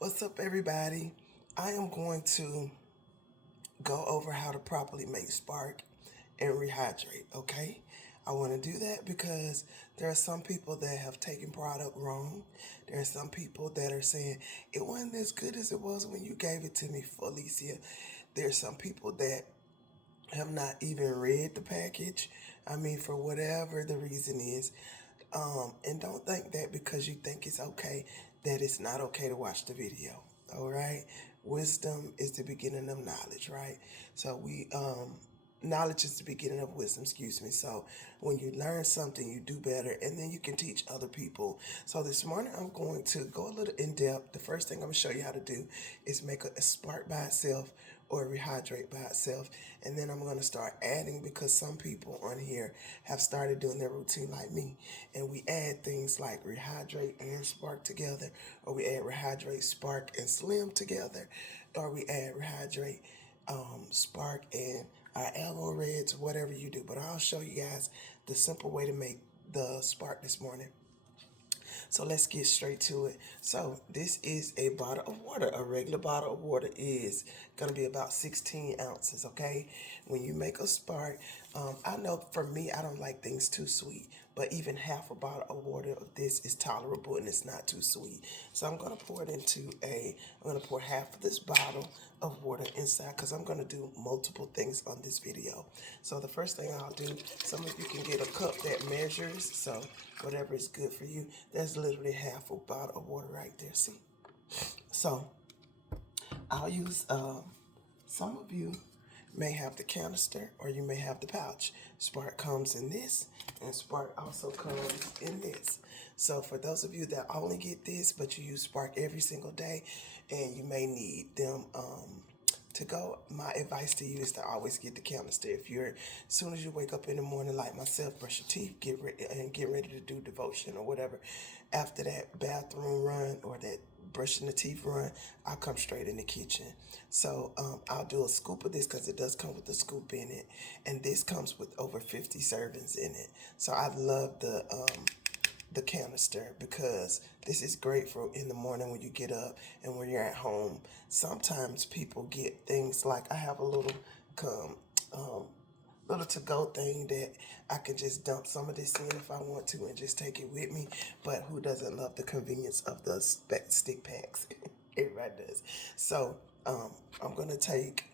What's up, everybody? I am going to go over how to properly make spark and rehydrate, okay? I want to do that because there are some people that have taken product wrong. There are some people that are saying it wasn't as good as it was when you gave it to me, Felicia. There are some people that have not even read the package. I mean, for whatever the reason is. And don't think that because you think it's okay, that it's not okay to watch the video. All right. Wisdom is the beginning of knowledge, right? So knowledge is the beginning of wisdom, excuse me. So when you learn something, you do better, and then you can teach other people. So this morning, I'm going to go a little in depth. The first thing I'm going to show you how to do is make a spark by itself or rehydrate by itself. And then I'm going to start adding, because some people on here have started doing their routine like me. And we add things like rehydrate and spark together, or we add rehydrate, spark, and slim together, or we add rehydrate, spark, and our Advo-reds, whatever you do. But I'll show you guys the simple way to make the spark this morning. So let's get straight to it. So this is a bottle of water. A regular bottle of water is going to be about 16 ounces, okay? When you make a spark, I know for me, I don't like things too sweet, but even half a bottle of water of this is tolerable and it's not too sweet. So I'm going to pour it I'm going to pour half of this bottle of water inside, because I'm going to do multiple things on this video. So the first thing I'll do, some of you can get a cup that measures, so whatever is good for you. That's literally half a bottle of water right there, see? So I'll use, some of you may have the canister or you may have the pouch. Spark comes in this, and Spark also comes in this. So for those of you that only get this, but you use Spark every single day, and you may need them to go, my advice to you is to always get the canister. If you're, as soon as you wake up in the morning, like myself, brush your teeth, get ready to do devotion or whatever. After that bathroom run or that brushing the teeth run, I'll come straight in the kitchen. So I'll do a scoop of this, because it does come with a scoop in it, and this comes with over 50 servings in it. So I love the canister, because this is great for in the morning when you get up and when you're at home. Sometimes people get things like, I have a little little to-go thing that I can just dump some of this in if I want to and just take it with me. But who doesn't love the convenience of the stick packs? Everybody does. So I'm going to take,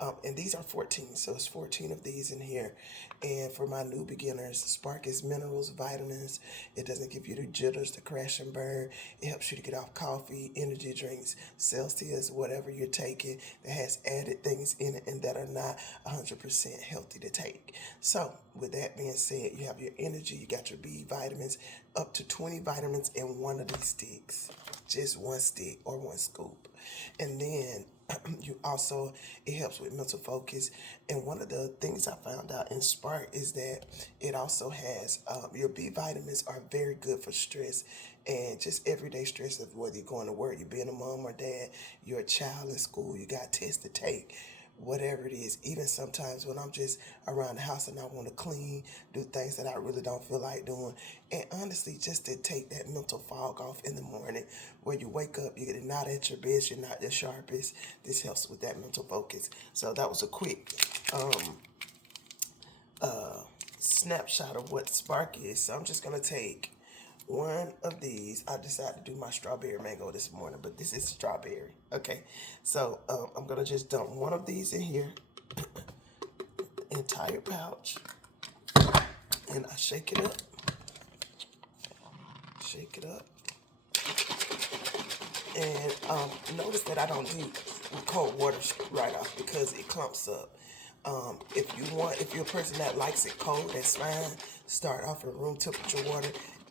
and these are 14, so it's 14 of these in here. And for my new beginners, Spark is minerals, vitamins. It doesn't give you the jitters, the crash and burn. It helps you to get off coffee, energy drinks, Celsius, whatever you're taking that has added things in it and that are not 100% healthy to take. So with that being said, you have your energy, you got your B vitamins, up to 20 vitamins in one of these sticks, just one stick or one scoop. And then you also, it helps with mental focus. And one of the things I found out in Spark is that it also has, your B vitamins are very good for stress and just everyday stress, of whether you're going to work, you're being a mom or dad, you're a child in school, you got tests to take, whatever it is. Even sometimes when I'm just around the house and I want to clean, do things that I really don't feel like doing. And honestly, just to take that mental fog off in the morning, where you wake up, you're not at your best, you're not the sharpest. This helps with that mental focus. So that was a quick snapshot of what Spark is. So I'm just going to take one of these. I decided to do my strawberry mango this morning, but this is strawberry. Okay, so I'm going to just dump one of these in here, entire pouch, and I shake it up. Shake it up. And notice that I don't do cold water right off, because it clumps up. If you're a person that likes it cold, that's fine. Start off in room temperature water,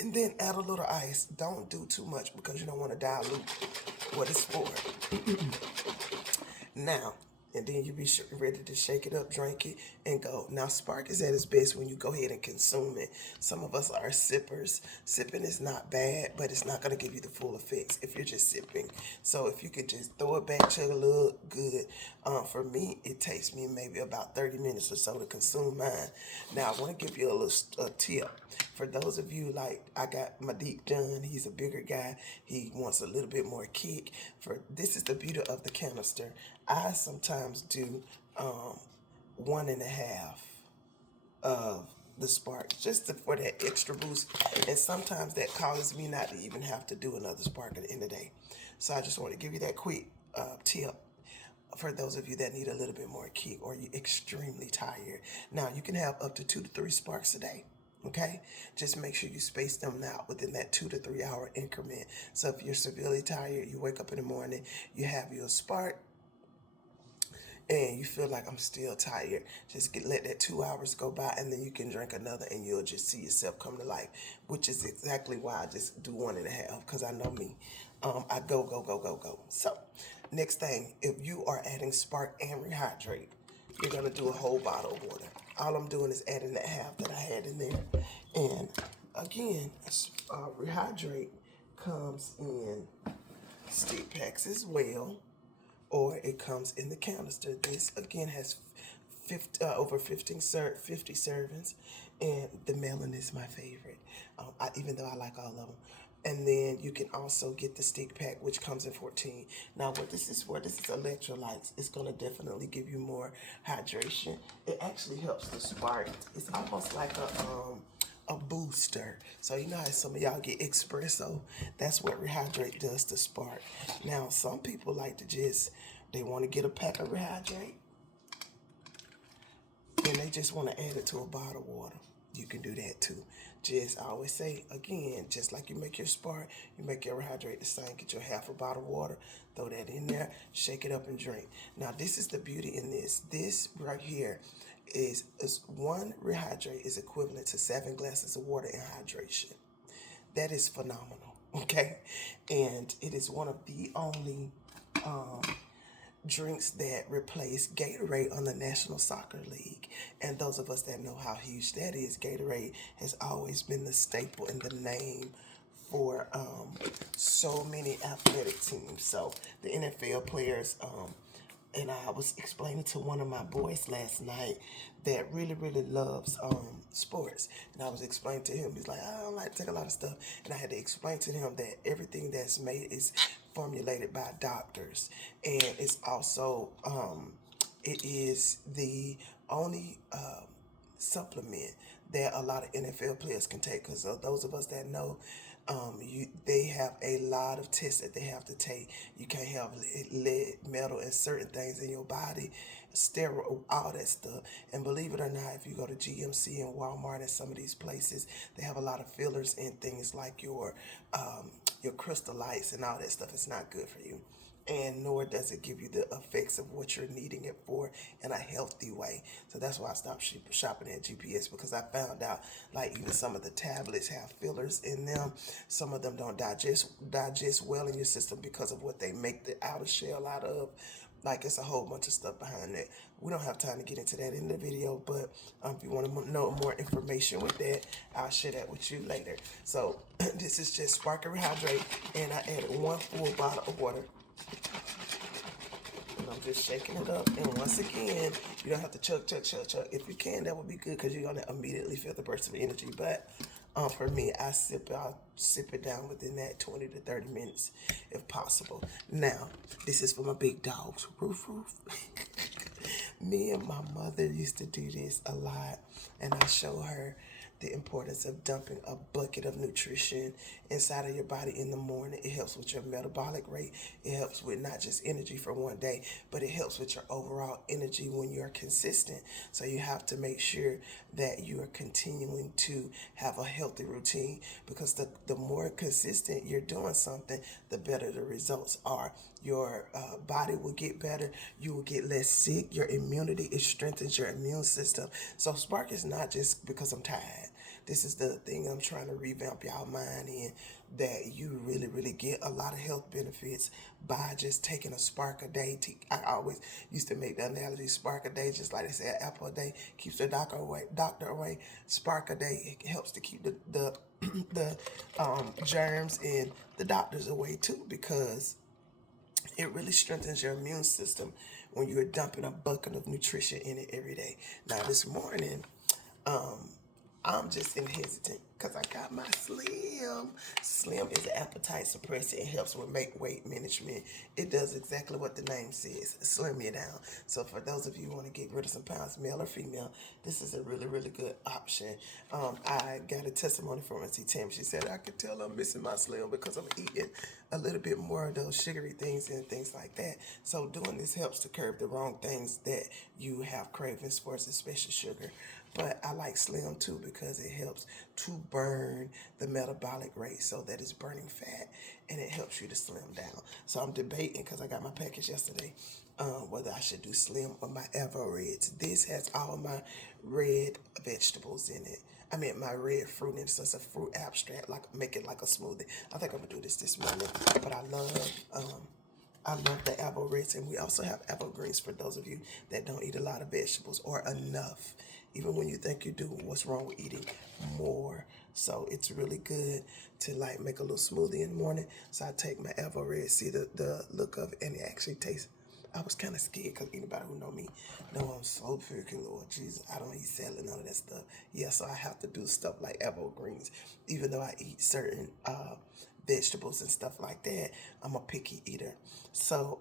and then add a little ice. Don't do too much, because you don't want to dilute what it's for. Now, and then you be ready to shake it up, drink it, and go. Now, Spark is at its best when you go ahead and consume it. Some of us are sippers. Sipping is not bad, but it's not going to give you the full effects if you're just sipping. So if you could just throw it back, chug a little, good. For me, it takes me maybe about 30 minutes or so to consume mine. Now, I want to give you a little tip. For those of you, like, I got my Deep John, he's a bigger guy. He wants a little bit more kick. This is the beauty of the canister. I sometimes do 1.5 of the Spark just for that extra boost, and sometimes that causes me not to even have to do another Spark at the end of the day. So I just want to give you that quick tip for those of you that need a little bit more kick or you're extremely tired. Now, you can have up to 2 to 3 Sparks a day. Okay, just make sure you space them out within that 2 to 3 hour increment. So if you're severely tired, you wake up in the morning, you have your Spark, and you feel like I'm still tired, just let that 2 hours go by, and then you can drink another, and you'll just see yourself come to life, which is exactly why I just do 1.5, because I know me. I go. So, next thing, if you are adding Spark and Rehydrate, you're going to do a whole bottle of water. All I'm doing is adding that half that I had in there. And again, Rehydrate comes in stick packs as well, or it comes in the canister. This again has over 50 servings, and the melon is my favorite, even though I like all of them. And then you can also get the stick pack, which comes in 14. Now, what this is for, this is electrolytes. It's going to definitely give you more hydration. It actually helps the Spark. It's almost like a booster. So you know how some of y'all get espresso? That's what Rehydrate does to Spark. Now, some people like to they want to get a pack of Rehydrate, and they just want to add it to a bottle of water. You can do that too. I always say, again, just like you make your Spark, you make your Rehydrate the same. Get your half a bottle of water, throw that in there, shake it up and drink. Now, this is the beauty in this. This right here is one Rehydrate is equivalent to 7 glasses of water in hydration. That is phenomenal, okay? And it is one of the only drinks that replace Gatorade on the National Soccer League. And those of us that know how huge that is, Gatorade has always been the staple in the name for so many athletic teams. So the NFL players, and I was explaining to one of my boys last night that really loves sports. And I was explaining to him, he's like, I don't like to take a lot of stuff. And I had to explain to him that everything that's made is formulated by doctors. And it's also, it is the only supplement that a lot of NFL players can take. Because those of us that know, they have a lot of tests that they have to take. You can't have lead, metal, and certain things in your body, steroid, all that stuff. And believe it or not, if you go to GMC and Walmart and some of these places, they have a lot of fillers in things like your crystallites and all that stuff. It's not good for you. And nor does it give you the effects of what you're needing it for in a healthy way. So that's why I stopped shopping at GPS, because I found out like even some of the tablets have fillers in them. Some of them don't digest well in your system because of what they make the outer shell out of. Like, it's a whole bunch of stuff behind that. We don't have time to get into that in the video, but if you want to know more information with that, I'll share that with you later. So this is just Spark and Rehydrate, and I added 1 full bottle of water. And I'm just shaking it up. And once again, you don't have to chug. If you can, that would be good, because you're going to immediately feel the burst of energy. But for me, I'll sip it down within that 20 to 30 minutes if possible. Now, this is for my big dogs. Roof. Me and my mother used to do this a lot, and I show her the importance of dumping a bucket of nutrition inside of your body in the morning. It helps with your metabolic rate. It helps with not just energy for one day, but it helps with your overall energy when you're consistent. So you have to make sure that you are continuing to have a healthy routine, because the more consistent you're doing something, the better the results are. Your body will get better. You will get less sick. Your immunity, it strengthens your immune system. So Spark is not just because I'm tired. This is the thing I'm trying to revamp y'all mind in. that you really get a lot of health benefits by just taking a spark a day. I always used to make the analogy, spark a day, just like they say, an apple a day keeps the doctor away. Spark a day, it helps to keep the the germs and the doctors away too, because it really strengthens your immune system when you're dumping a bucket of nutrition in it every day. Now this morning, I'm just hesitant because I got my Slim. Slim is an appetite suppressant. It helps with weight management. It does exactly what the name says, slim you down. So for those of you who want to get rid of some pounds, male or female, this is a really good option. I got a testimony from Auntie Tim. She said, I could tell I'm missing my Slim because I'm eating a little bit more of those sugary things and things like that. So doing this helps to curb the wrong things that you have cravings for, especially sugar. But I like Slim too because it helps to burn the metabolic rate so that it's burning fat, and it helps you to slim down. So I'm debating, because I got my package yesterday, whether I should do Slim or my Advo-Reds. This has all my red vegetables in it. I mean, my red fruit in it, so it's a fruit abstract, like make it like a smoothie. I think I'm gonna do this morning, but I love the Advo-Reds, and we also have Advo-Greens for those of you that don't eat a lot of vegetables or enough. Even when you think you do, what's wrong with eating more? So it's really good to like make a little smoothie in the morning. So I take my Advo-Red, see the look of it, and it actually tastes. I was kind of scared because anybody who know me know I'm so freaking Lord Jesus. I don't eat salad, none of that stuff. Yeah, so I have to do stuff like Advo-Greens. Even though I eat certain vegetables and stuff like that, I'm a picky eater. So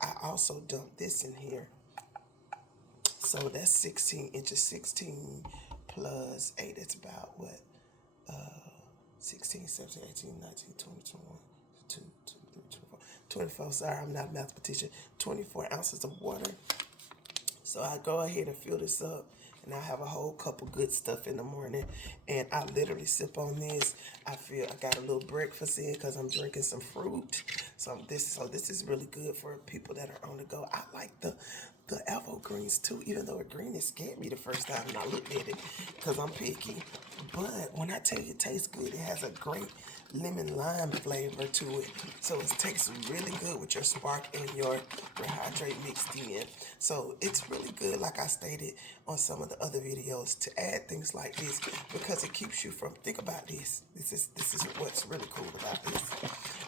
I also dumped this in here. So that's 16 inches, 16 plus 8, that's about what? 16, 17, 18, 19, 20, 21, 22, 23, 24. 24, sorry, I'm not a mathematician. 24 ounces of water. So I go ahead and fill this up, and I have a whole cup of good stuff in the morning, and I literally sip on this. I feel I got a little breakfast in because I'm drinking some fruit. So this is really good for people that are on the go. I like the Advo-Greens too, even though a green it scared me the first time and I looked at it because I'm picky. But when I tell you it tastes good, it has a great lemon lime flavor to it. So it tastes really good with your Spark and your Rehydrate mixed in. So it's really good, like I stated on some of the other videos, to add things like this because it keeps you from, think about this. This is what's really cool about this.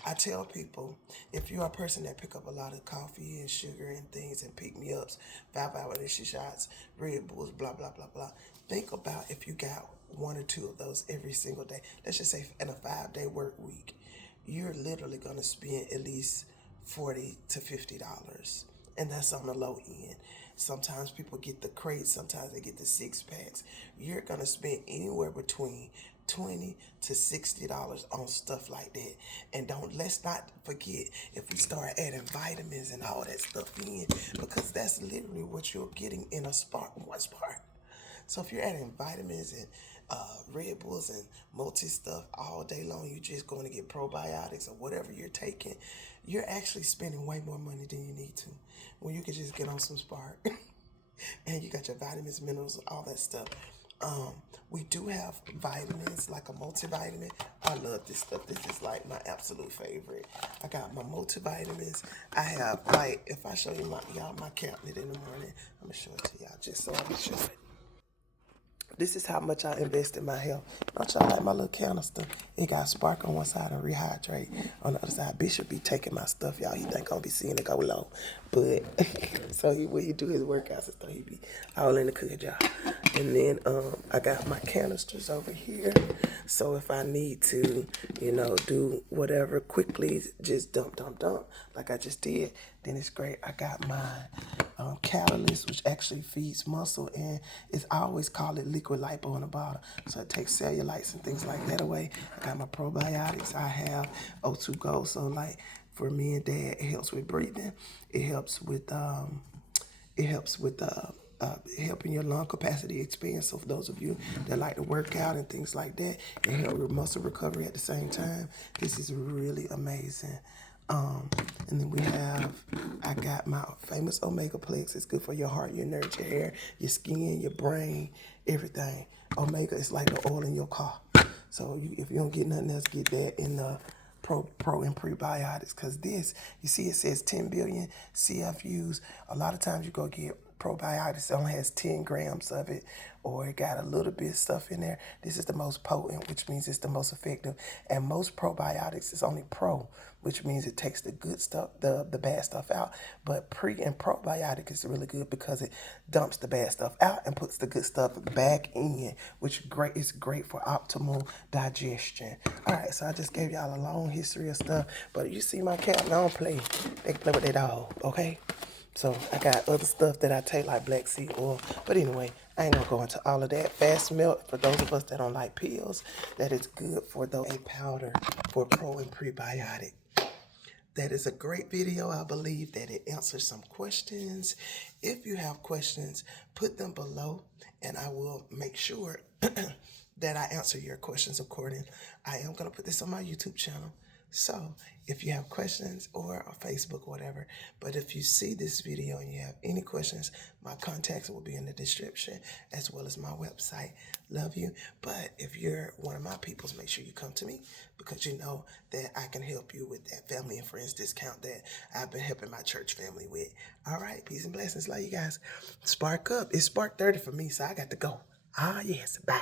I tell people, if you're a person that pick up a lot of coffee and sugar and things and pick-me-ups, 5-hour energy shots, Red Bulls, blah, blah, blah, blah, think about if you got 1 or 2 of those every single day. Let's just say in a 5-day work week, you're literally going to spend at least $40 to $50. And that's on the low end. Sometimes people get the crates, sometimes they get the 6-packs. You're going to spend anywhere between $20 to $60 on stuff like that. And let's not forget if we start adding vitamins and all that stuff in, because that's literally what you're getting in a Spark, one Spark. So if you're adding vitamins and Red Bulls and multi stuff all day long, you're just going to get probiotics or whatever you're taking, you're actually spending way more money than you need to, when you could just get on some Spark and you got your vitamins, minerals, all that stuff. We do have vitamins, like a multivitamin. I love this stuff. This is like my absolute favorite. I got my multivitamins. I have, like, if I show you my cabinet in the morning, I'm going to show it to y'all just so I can show it. This is how much I invest in my health. Don't y'all like my little canister? It got Spark on one side and Rehydrate on the other side. Bishop be taking my stuff, y'all. He think I'll be seeing it go low. But, so when he do his workouts and stuff, he be all in the good, y'all. And then I got my canisters over here. So if I need to, do whatever quickly, just dump, like I just did, then it's great. I got my catalyst, which actually feeds muscle, and I always call it liquid lipo in a bottle. So it takes cellulites and things like that away. I got my probiotics. I have O2 Gold. So like for me and Dad, it helps with breathing. It helps with helping your lung capacity expand. So for those of you that like to work out and things like that, and help with muscle recovery at the same time, this is really amazing. And then I got my famous Omega Plex. It's good for your heart, your nerves, your hair, your skin, your brain, everything. Omega is like the oil in your car. So if you don't get nothing else, get that in the pro and prebiotics, because this, you see it says 10 billion CFUs. A lot of times you go get probiotics, it only has 10 grams of it, or it got a little bit of stuff in there. This is the most potent, which means it's the most effective. And most probiotics is only pro, which means it takes the good stuff, the bad stuff out. But pre and probiotic is really good because it dumps the bad stuff out and puts the good stuff back in, which is great for optimal digestion. All right, so I just gave y'all a long history of stuff, but you see my cat, I don't play. They can play with their dog, okay? So I got other stuff that I take like black seed oil. But anyway, I ain't gonna go into all of that. Fast milk, for those of us that don't like pills, that is good for those. A powder for pro and prebiotic. That is a great video. I believe that it answers some questions. If you have questions, put them below and I will make sure that I answer your questions according. I am going to put this on my YouTube channel. So if you have questions, or on Facebook, whatever, but if you see this video and you have any questions, my contacts will be in the description as well as my website. Love you. But if you're one of my peoples, make sure you come to me, because you know that I can help you with that family and friends discount that I've been helping my church family with. All right. Peace and blessings. Love you guys. Spark up. It's spark 30 for me, so I got to go. Ah, yes. Bye.